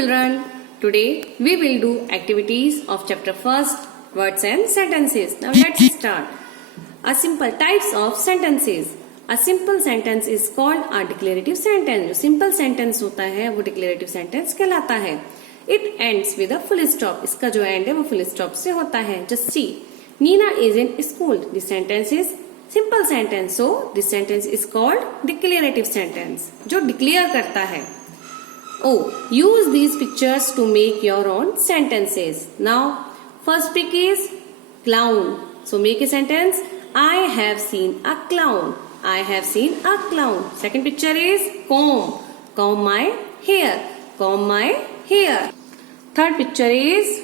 children, today we will do activities of chapter 1st, words and sentences. Now let's start. A simple types of sentences. A simple sentence is called a declarative sentence. जो simple sentence होता है वो declarative sentence कहलाता है. It ends with a full stop. इसका जो end है वो full stop से होता है. Just see. Nina is in school. This sentence is simple sentence. So this sentence is called declarative sentence. जो declare करता है. Oh, use these pictures to make your own sentences. Now, first pic is clown. So make a sentence. I have seen a clown. I have seen a clown. Second picture is comb. Comb my hair. Comb my hair. Third picture is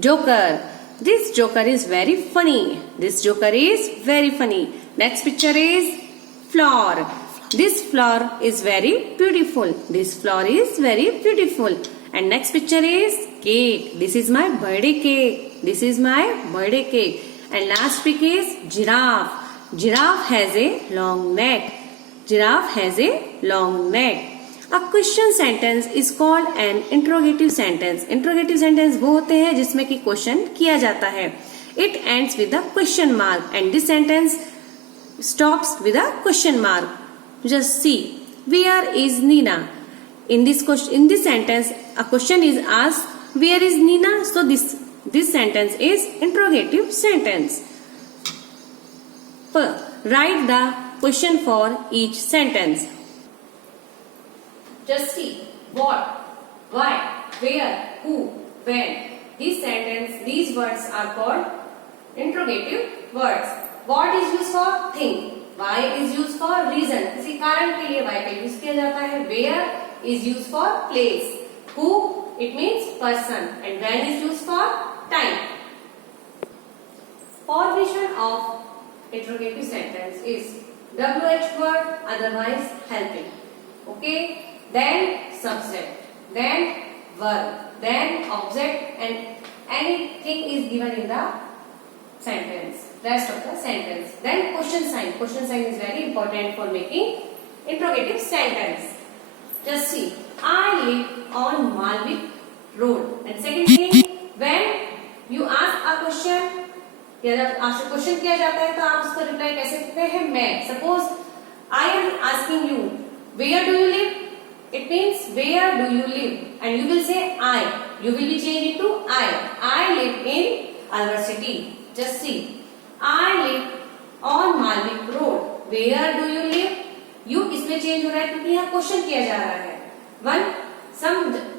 joker. This joker is very funny. This joker is very funny. Next picture is flower. This flower is very beautiful. This flower is very beautiful. And next picture is cake. This is my birthday cake. This is my birthday cake. And last pic is giraffe. Giraffe has a long neck. Giraffe has a long neck. A question sentence is called an interrogative sentence. Interrogative sentence वो होते हैं जिसमें कि question किया जाता है. It ends with a question mark and this sentence stops with a question mark. Just see, where is Nina? In this sentence, a question is asked, where is Nina? So this sentence is interrogative sentence. Write the question for each sentence. Just see, what, why, where, who, when. These words are called interrogative words. What is used for thing. Why is used for reason. किसी कारण के लिए why का use किया जाता है. Where is used for place. Who it means person and when is used for time. Formation of interrogative sentence is WH word otherwise helping. Okay. Then subject. Then verb. Then object and anything is given in the sentence. Rest of the sentence. Then question sign. Question sign is very important for making interrogative sentence. Just see. I live on Malvik Road. And second thing, when you ask a question, या जब आपसे question किया जाता है तो आप उसका reply कैसे करते हैं. मैं. Suppose I am asking you, where do you live? It means where do you live? And you will say I. You will be changed into I. I live in Alvar city. Just see. I live on Malvik Road. Where do you live? You इसमें change हो रहा है क्योंकि यहाँ question किया जा रहा है.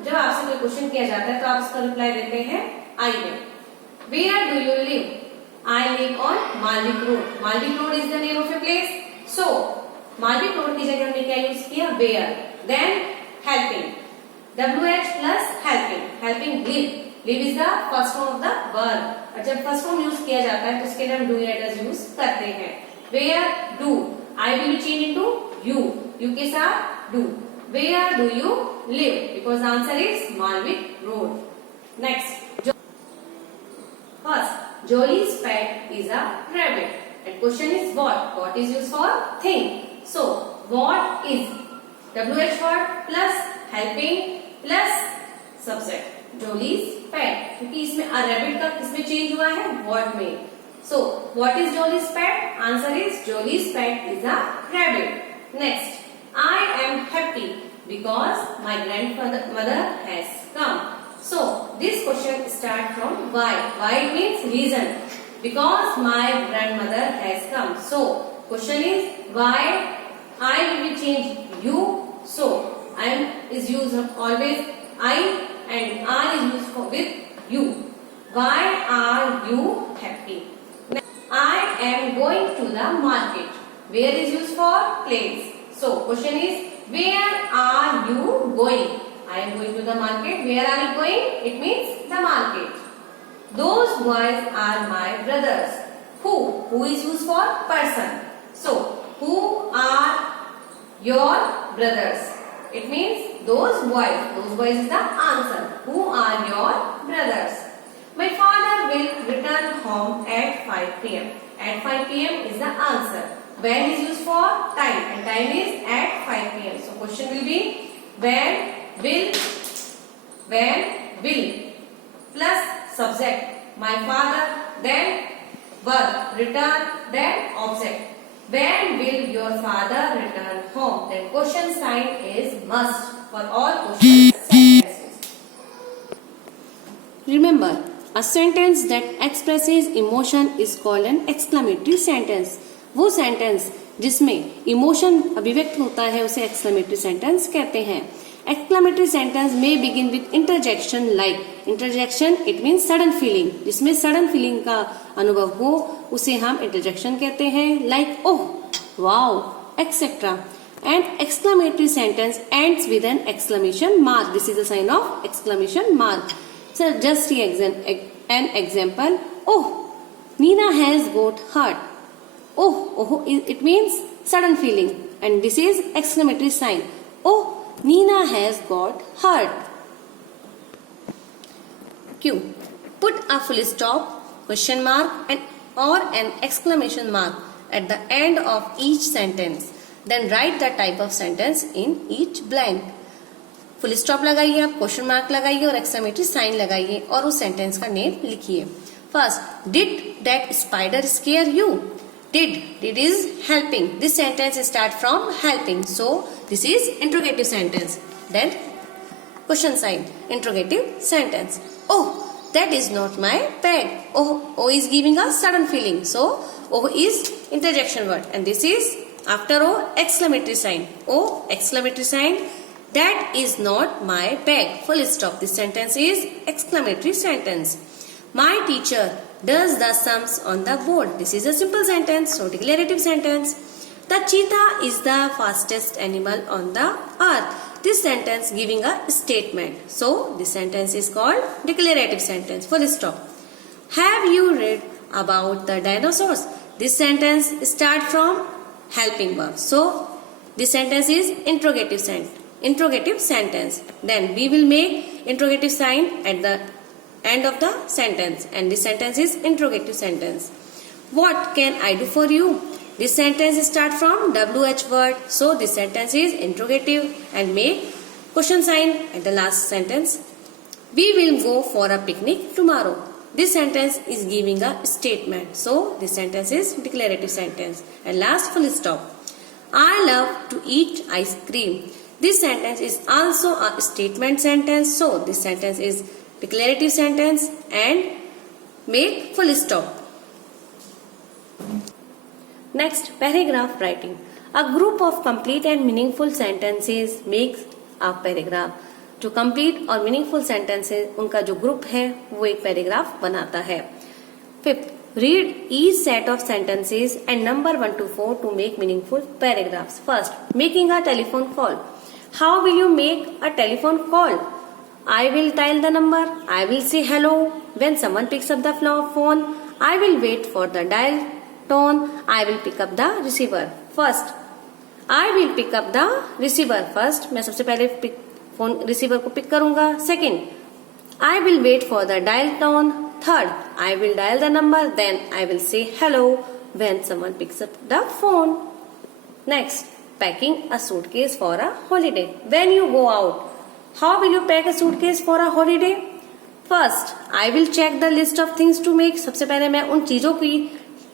जब आपसे कोई क्वेश्चन किया जाता है तो आप उसका रिप्लाई देते हैं I में. Where do you live? I live on Malvik Road. Malvik Road is the name of a place. So Malvik Road की जगह हमने क्या यूज किया? Where. Then helping. WH plus helping. Helping live. Live is the first form of the verb. और जब first form use किया जाता है तो उसके लिए हम डू या डज यूज करते हैं. Where do I will change into you. You के साथ do. Where do you live because answer is Malvik road. Next first Jolly's pet is a rabbit and question is what is use for thing. So what is WH word plus helping plus subject. Jolly's pet क्योंकि इसमें a rabbit का किसमें change हुआ है? Word में. So what is Jolly's pet? Answer is Jolly's pet is a rabbit. Next I am happy because my grandmother has come. So this question start from why. Why means reason. Because my grandmother has come. So question is why. I will be change you. So I am is use always I and are is used for with you. Why are you happy? I am going to the market. Where is used for place. So question is where are you going? I am going to the market. Where are you going? It means the market. Those boys are my brothers. Who is used for person. So who are your brothers? It means those boys. Those boys is the answer. Who are your brothers? My father will return home at 5 p.m. At 5 p.m. is the answer. When is used for time and time is at 5 p.m. So question will be when will when will plus subject my father, then verb return, then object. When will your father return home? Then question sign is must for all question sentences. Remember, a sentence that expresses emotion is called an exclamatory sentence. वो sentence जिसमें emotion अभिव्यक्त होता है उसे exclamatory sentence कहते हैं. Exclamatory sentence में begin with interjection like. Interjection it means sudden feeling. जिसमें सडन फीलिंग का अनुभव हो उसे हम इंटरजेक्शन कहते हैं. Like oh, wow, etcetera. And exclamatory sentence ends with an exclamation mark. This is a sign of exclamation mark. So just see an example. Oh, Nina has got hurt. Oh, it means sudden feeling, and this is exclamatory sign. Oh, Nina has got hurt. Q. Put a full stop, question mark, or an exclamation mark at the end of each sentence. Then write the type of sentence in each blank. Full stop लगाइए, आप question mark लगाइए और exclamatory sign लगाइए और उस sentence का name लिखिए. First, did that spider square you? Did is helping. This sentence start from helping. So this is interrogative sentence. Then question sign, interrogative sentence. Oh, that is not my bag. Oh is giving us sudden feeling. So oh is interjection word, and this is after oh exclamatory sign. Oh exclamatory sign. That is not my bag. Full stop. This sentence is exclamatory sentence. My teacher does the sums on the board. This is a simple sentence, so declarative sentence. The cheetah is the fastest animal on the earth. This sentence giving a statement. So this sentence is called declarative sentence. Full stop. Have you read about the dinosaurs? This sentence start from helping verb. So this sentence is interrogative sentence. Then we will make interrogative sign at the end of the sentence, and this sentence is interrogative sentence. What can I do for you? This sentence start from WH word, so this sentence is interrogative and make question sign at the last sentence. We will go for a picnic tomorrow. This sentence is giving a statement, so this sentence is declarative sentence. And last, full stop. I love to eat ice cream. This sentence is also a statement sentence, so this sentence is declarative sentence and make full stop. Next, paragraph writing. A group of complete and meaningful sentences makes a paragraph. जो complete और meaningful sentences उनका जो group है वो एक paragraph बनाता है. Fifth, read each set of sentences and number 1 to 4 to make meaningful paragraphs. First, making a telephone call. How will you make a telephone call? I will dial the number. I will say hello. When someone picks up the phone, I will wait for the dial tone. I will pick up the receiver. First, I will pick up the receiver first. मैं सबसे पहले phone receiver को pick करूंगा. Second, I will wait for the dial tone. Third, I will dial the number. Then I will say hello when someone picks up the phone. Next, packing a suitcase for a holiday. When you go out, how will you pack a suitcase for a holiday? First, I will check the list of things to make. सबसे पहले मैं उन चीजों की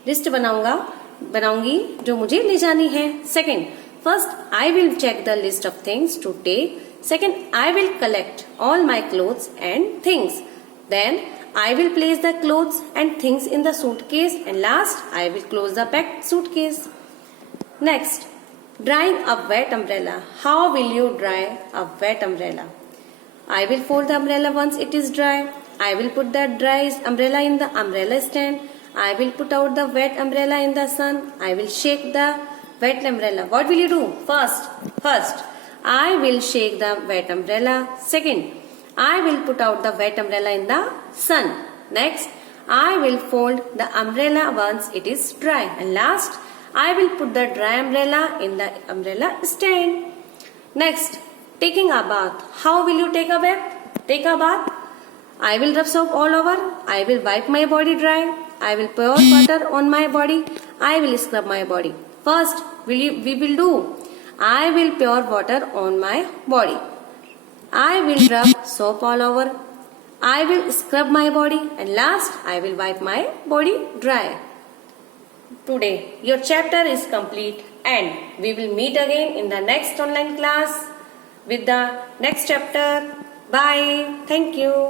list बनाऊंगी जो मुझे ले जानी है. Second, first I will check the list of things to take. Second, I will collect all my clothes and things. Then I will place the clothes and things in the suitcase, and last I will close the packed suitcase. Next, drying a wet umbrella. How will you dry a wet umbrella? I will fold the umbrella once it is dry. I will put the dry umbrella in the umbrella stand. I will put out the wet umbrella in the sun. I will shake the wet umbrella. What will you do? First, I will shake the wet umbrella. Second, I will put out the wet umbrella in the sun. Next, I will fold the umbrella once it is dry. And last, I will put the dry umbrella in the umbrella stand. Next, taking a bath. How will you take a bath? I will rub soap all over. I will wipe my body dry. I will pour water on my body. I will scrub my body. First, we will do. I will pour water on my body. I will rub soap all over. I will scrub my body, and last I will wipe my body dry. Today your chapter is complete and we will meet again in the next online class with the next chapter. Bye. Thank you.